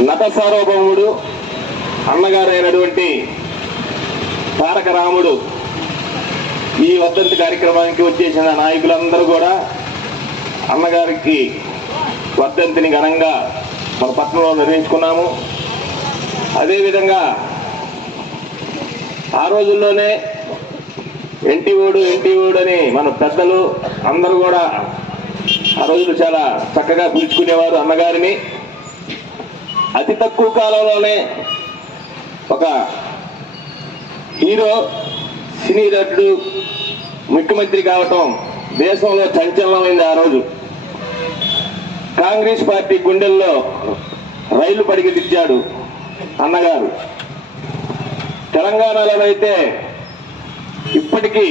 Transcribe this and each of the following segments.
నట సార్వభౌముడు అన్నగారైనటువంటి తారక రాముడు ఈ వర్ధంతి కార్యక్రమానికి వచ్చేసిన నాయకులందరూ కూడా అన్నగారికి వర్ధంతిని ఘనంగా మన పట్టణంలో నిర్వహించుకున్నాము. అదేవిధంగా ఆ రోజుల్లోనే ఎన్టీఓడు ఎన్టీఓడు అని మన పెద్దలు అందరూ కూడా ఆ రోజులు చాలా చక్కగా పిలుచుకునేవారు అన్నగారిని. అతి తక్కువ కాలంలోనే ఒక హీరో సినీ నటుడు ముఖ్యమంత్రి కావటం దేశంలో సంచలనమైంది ఆ రోజు. కాంగ్రెస్ పార్టీ గుండెల్లో రైలు పరిగెత్తించాడు అన్నగారు. తెలంగాణలో అయితే ఇప్పటికీ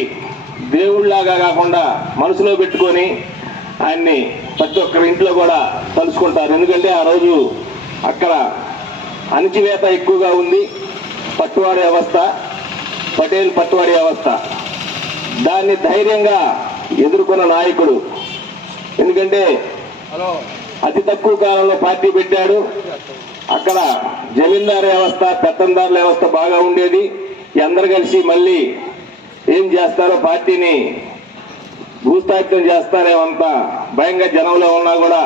దేవుళ్ళాగా కాకుండా మనసులో పెట్టుకొని ఆయన్ని ప్రతి ఒక్కరి ఇంట్లో కూడా తలుచుకుంటారు. ఎందుకంటే ఆ రోజు అక్కడ అణచివేత ఎక్కువగా ఉంది. పట్టువాడి వ్యవస్థ పటేల్ పట్టువాడి వ్యవస్థ దాన్ని ధైర్యంగా ఎదుర్కొన్న నాయకుడు. ఎందుకంటే అతి తక్కువ కాలంలో పార్టీ పెట్టాడు. అక్కడ జమీందారు వ్యవస్థ పెత్తందారుల వ్యవస్థ బాగా ఉండేది. అందరు కలిసి మళ్ళీ ఏం చేస్తారో పార్టీని భూస్థాపితం చేస్తారేమంత భయంగా జనంలో ఉన్నా కూడా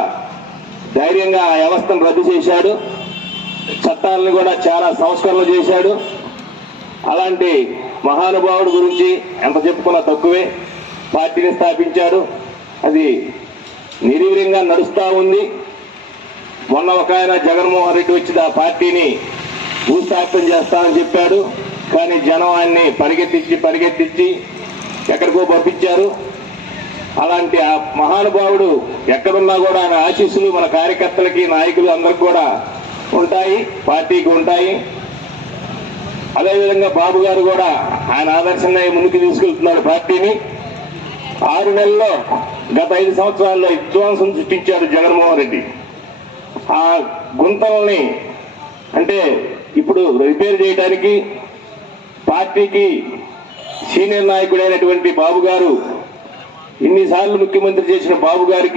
ధైర్యంగా ఆ వ్యవస్థను రద్దు చేశాడు. చట్టాలను కూడా చాలా సంస్కరణలు చేశాడు. అలాంటి మహానుభావుడు గురించి ఎంత చెప్పుకున్నా తక్కువే. పార్టీని స్థాపించాడు. అది నిర్వీర్యంగా నడుస్తూ ఉంది. మొన్న ఒక ఆయన జగన్మోహన్ రెడ్డి వచ్చి ఆ పార్టీని భూస్థాపితం చేస్తానని చెప్పాడు. కానీ జనం ఆయన్ని పరిగెత్తించి పరిగెత్తించి ఎక్కడికో పంపించారు. అలాంటి ఆ మహానుభావుడు ఎక్కడున్నా కూడా ఆయన ఆశీస్సులు మన కార్యకర్తలకి నాయకులు అందరికి కూడా ఉంటాయి పార్టీకి ఉంటాయి. అదేవిధంగా బాబు గారు కూడా ఆయన ఆదర్శంగా ముందుకు తీసుకెళ్తున్నారు పార్టీని. ఆరు నెలల్లో గత ఐదు సంవత్సరాల్లో విధ్వంసం సృష్టించారు జగన్మోహన్ రెడ్డి. ఆ గుంతల్ని అంటే ఇప్పుడు రిపేర్ చేయడానికి పార్టీకి సీనియర్ నాయకుడైనటువంటి బాబు గారు ఇన్నిసార్లు ముఖ్యమంత్రి చేసిన బాబు గారికి